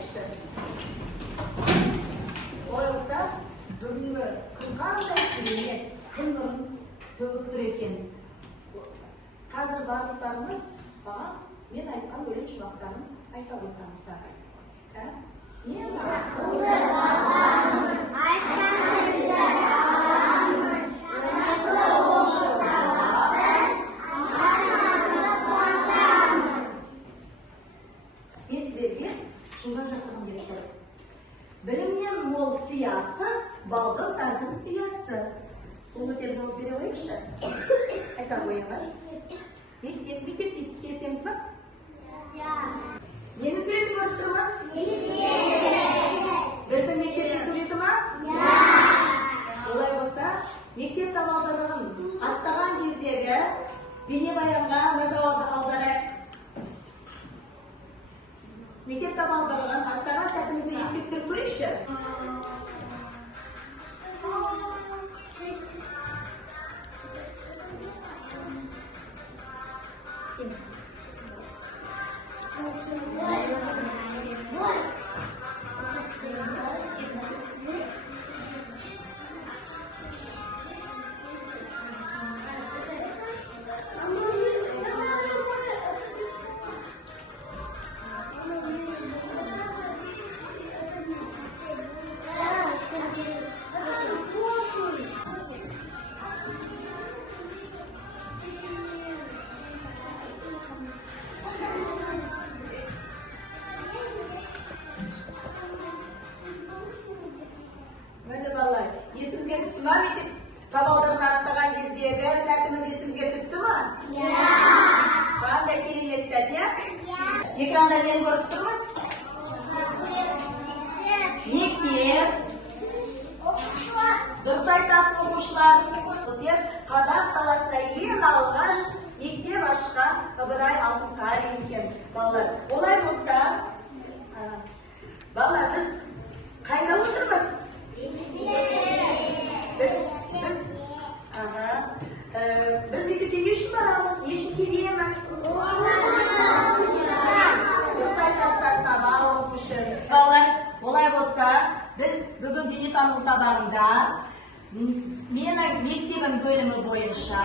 koyayықшы. Олай болса, бүгінгі күн қандай керемет, күн нұрын төгіп тұр екен. Қазір барлықтарымыз маған мен айтқан өлең шумақтарын айта қойсаңыздар. Мен ақылды бабамын, айтқан сөзді аламын, жақсы болшы сабағын, ата-анамды қуантамын. Мен сіздерге шудан жасаған керек қой. Білімнен мол сиясы, балғындардың ұясы. Бұл өтер болып бере қойыңызшы. Айта қойыңыз. Мектепке келсеңіз ба? Нені суреті көріп тұрмыз? Біздің мектепте суреті ма? Олай болса, мектеп табалдырығын аттаған кездегі бейнебаянға назар аударайық. Мектеп табалдырығын аттаған сәтімізді еске түсіріп көрейікші. Есімізге түсті ма? Мектеп табалдырығын аттаған кездегі сәтіміз есімізге түсті ма? Қандай керемет сәт, иә? Экранда нені көріп тұрмыз? Мектеп. Дұрыс айтасың, оқушылар. Қазақ қаласында ең алғаш мектеп ашқан Ыбырай Алтынсарин екен. Балалар, олай болса, балалар, біз қайда отырмыз? Біз мектепке не үшін барамыз? Не үшін келеміз? Дұрыс айтасыздар, сабақ оқу үшін. Балалар, олай болса, біз бүгін дүниетану сабағында менің мектебім бөлімі бойынша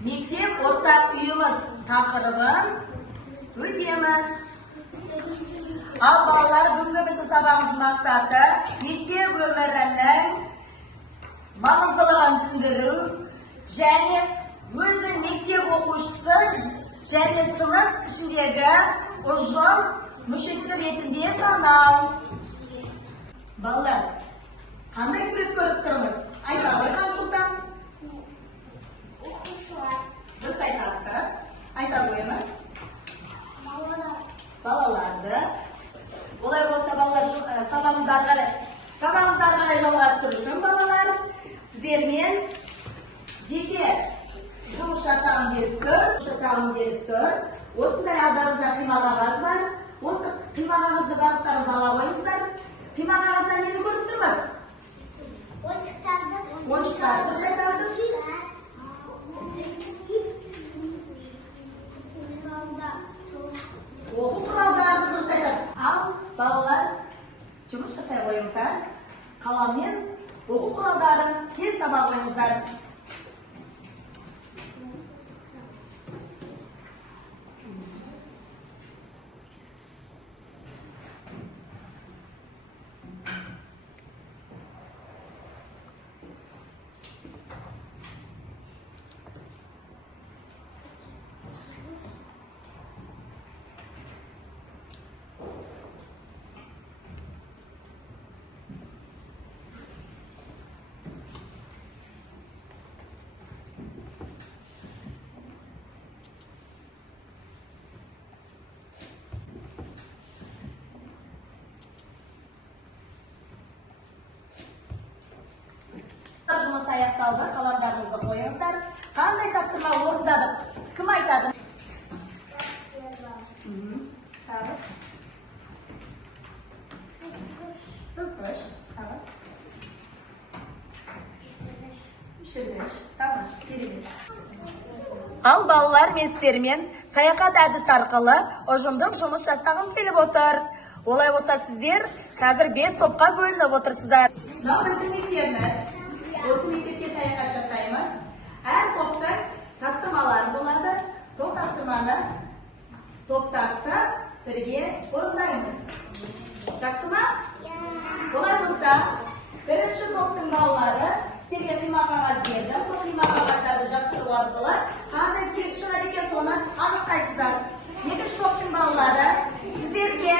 мектеп ортақ үйіміз тақырыбын өтеміз. Ал балалар, бүгінгі біздің сабағымыздың мақсаты мектеп өмірінің маңыздылығын түсіндіру және өзі мектеп оқушысы және сынып ішіндегі ұжым мүшесі ретінде санау. Балалар, қандай сурет көріп тұрмыз? Айта қойған Сұлтан. Дұрыс айтасыз. Айта қойыңыз. Балаларды. Олай болса, балалар, сабағымызды ары қарай жалғастыру үшін балалар, сіздермен жеке жұмыс жасағым келіп тұр. Осындай алдарыңызда қима қағаз бар. Осы қима қағазды барлықтарыңыз ала қойыңыздар. Қима қағазда нені көріп тұрмыз? Ойыншықтарды айтасыз. Оқу құралдарын дұрыс айтасыз. Ал балалар жұмыс жасай қойыңыздар. Қаламмен оқу құралдарын тез таба қойыңыздар. Жұмыс аяқталды, қаламдарыңызды қойыңыздар. Қандай тапсырма орындадық? Кім айтады? Сызғыш. Шіргіш. Тамаш, керемет. Ал балалар, мен сіздермен саяхат әдісі арқылы ұжымдық жұмыс жасағым келіп отыр. Olay olsa sizler hazır 5 topqa bölünüp otursuzlar. Mына біздің мектебimiz. Осы мектепке саяхат жасаймыз. Әр топтың тапсырмалары болады. Сол тапсырманы топтасып бірге орындаймыз. Жақсы ма? Олай болса, бірінші топтың балалары сіздерге қима қағаз бердім. Сол қима қағаздарды жапсыру арқылы қандай сурет шығады екен соны анықтайсыздар. Екінші топтың балалары сіздерге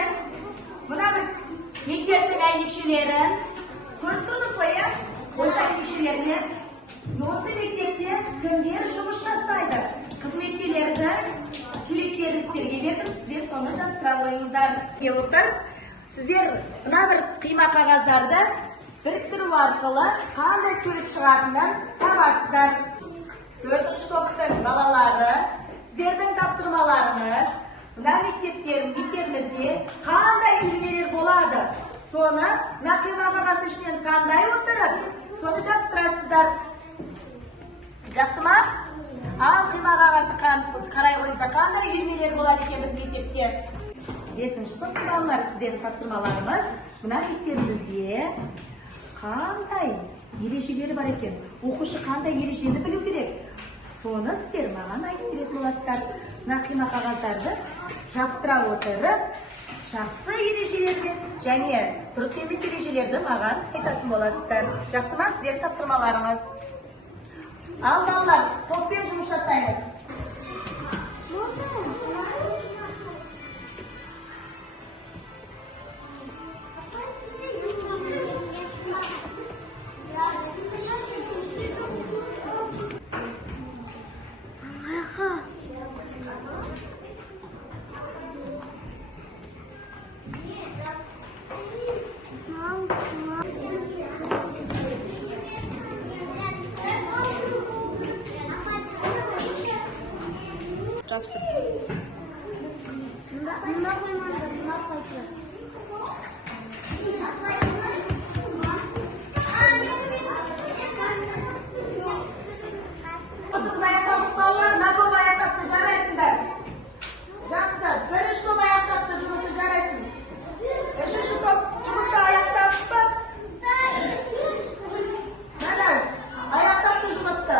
мына бір мектептің әйнекшелерін көріп тұрмыз ғой, иә? Осы әйнекшелермен осы мектепте кімдер жұмыс жасайды? Қызметкерлердің суреттерін сіздерге бердім, сіздер соны жапсыра қойыңыздар. Отыр. Сіздер мына бір қима қағаздарды біріктіру арқылы қандай сурет шығатынын табасыздар. Төртінші топтың балалары, сіздердің тапсырмаларыңыз мына мектебімізде қандай үйірмелер болады? Соны мына қима қағаздың ішінен таңдай отырып, соны жапсырасыздар. Жақсы ма? Ал қима қағазды қарай қойыңыздар, қандай үйірмелер болады екен біз мектепте? Бесінші топтың балалары, сіздердің тапсырмаларымыз мына мектебімізде қандай ережелері бар екен? Оқушы қандай ережені білу керек? Соны сіздер маған айтып беретін боласыздар. Мына қима қағаздарды жабыстыра отырып, жақсы ережелерді және дұрыс емес ережелерді маған айтатын боласыздар. Жақсы ма сіздердің тапсырмаларыңыз? Ал балалар, топпен жұмыс жасаймыз. Жапсыр. Осымыз аяқталдық балалар, мына топ аяқтапты, жарайсыңдар. Жақсы, бірінші топ аяқтапты, жұмысы жарайсың. Үшінші топ жұмысты аяқтапты. Мына аяқтапты жұмысты.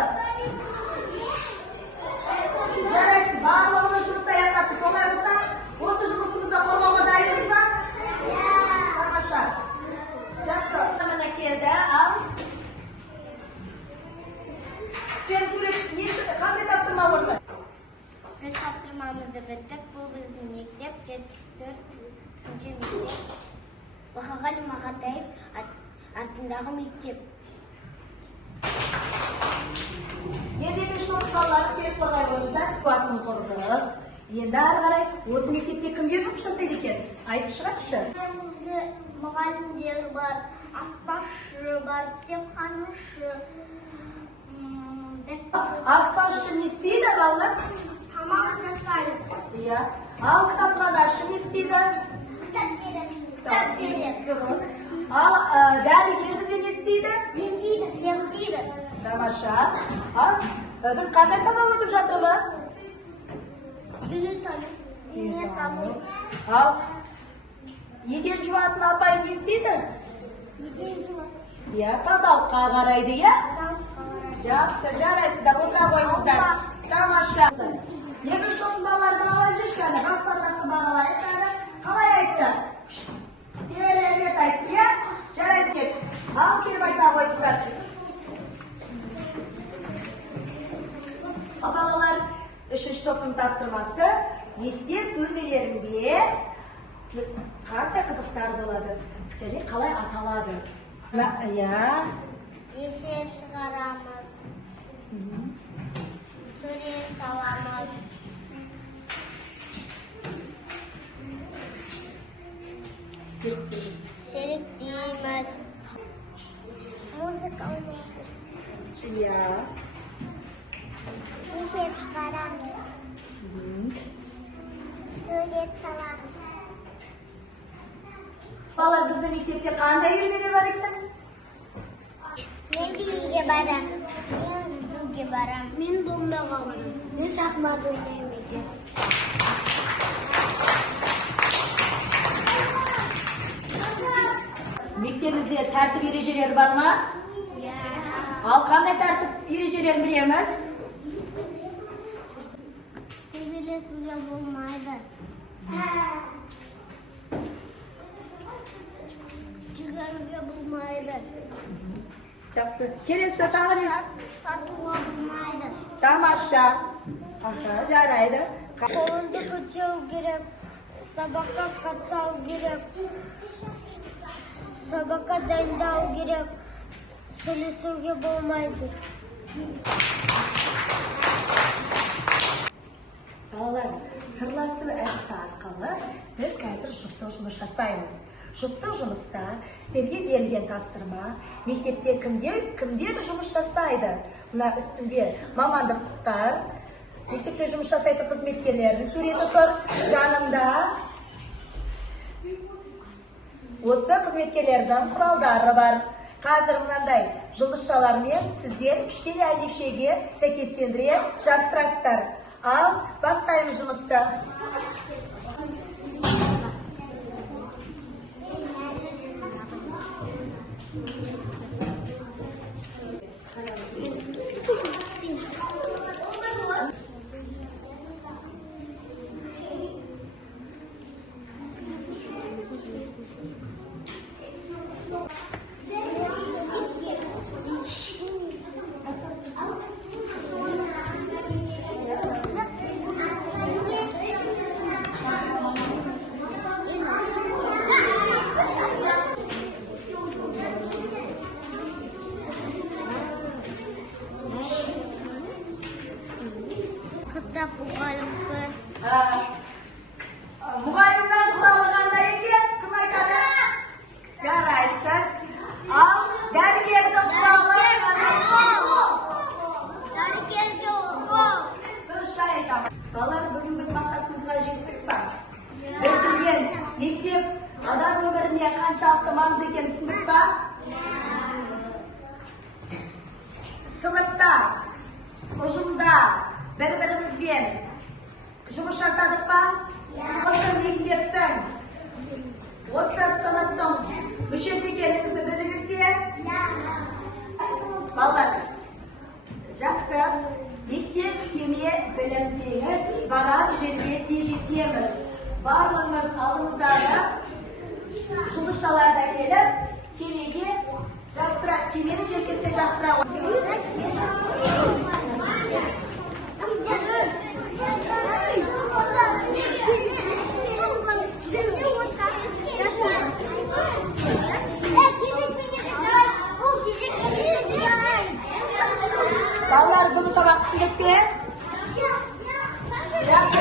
Жарайсың, барлығымыз жұмысты аяқтапты. Солай болса, осы жұмысымызды қорғауға дайынбыз ба? Тамаша. Жақсы, мына келді, ал. Сіздердің сурет қандай тапсырма орны? Біз тапсырмамызды біттік. Бұл біздің мектеп, 74-ші мектеп. Бақағали Мақатаев атындағы мектеп. Ендегі шоқ балалары келіп қорғай қойыңыздар. Басын құрдық. Енді ары қарай осы мектепте кімдер жұмыс жасайды екен? Айтып шығаршы. Мұғалімдер бар, аспазшы бар, кітапханашы. Аспазшы не істейді балалар? Тамақ жасайды. Иә. Ал кітапханашы не істейді? Кітап береді. Дұрыс. Ал дәрігер бізде не істейді? Емдейді. Тамаша. Ал біз қандай сабақ өтіп жатырмыз? Дүниетану. Ал еден жуатын апай не істейді? Иә, тазалыққа қарайды, иә? Жақсы, жарайсыздар, отыра қойыңыздар. Тамаша. Екінші топтың балаларын бағалай жүрші, бас бармақты бағалайық. Қалай айтты? Керемет айтты, иә? Жарайсыз кет. Ал келіп айта қойыңыздар. Балалар, үшінші топтың тапсырмасы мектеп бөлмелерінде қандай қызықтар болады және қалай аталады? Иә. Есеп шығарамыз. Сурет саламыз. Серіктейміз. Музыка ойнаймыз. Иә. Есеп шығарамыз. Сурет саламыз. Балалар, біздің мектепте қандай үйірмелер бар екен? Мен биге барам. Мен жүзуге барам. Мен домбыраға барам. Мен шахмат ойнаймын екен. Mektemizde tertip ereceleri var mı? Al qanday tertip erejelerini bilemiz? Tebile suya bulmaydı. Çıkarıya bulmaydı. Yaxşı. Kelin size tağır yok. Satıma bulmaydı. Tamaşa. Aha, jaraydı. Kolunda kaçav gerek. Sabaka kaçav gerek. Sabaka dendav gerek. Suli suya bulmaydı. Balalar, sırlasını әдісі арқылы біз қазір жұптық жұмыс жасаймыз. Жұптық жұмыста сіздерге берілген тапсырма, мектепте кімдер жұмыс жасайды? Мына үстінде мамандықтар, мектепте жұмыс жасайтын қызметкерлердің суреті тұр. Жанында осы қызметкерлердің құралдары бар. Қазір мынандай жұлдызшалармен сіздер кішкене әйнекшеге сәйкестендіре жабыстырасыздар. Al, бастаймыз жұмысты. Kitap bukalım ki. Мұғайымнан құралы қандай екен? Кім айтады? Жарайсыз. Ал, дәрігердің құралы Dərgərdə oku. Дұрыс жай айтамын. Балалар, бүгін біз мақсатымызға жеттік па? Біз білген мектеп адам өміріне қаншалықты маңызды екенін түсіндік па? Сыныпта, ұжымда бір-бірімізбен жұмыс жасадық па? Осы мектептің, осы сыныптың мүшесі екеніңізді білдіңіз бе? Балалар, жақсы. Мектеп кеме білім теңіз, барар жерге тез жетеміз. Барлығымыз алдымыздағы жұлдызшаларда келіп, кемеге жабыстыра, кемені желкесіне жабыстыра Балалар, bunu sabah түсіндік пе? Жақсы.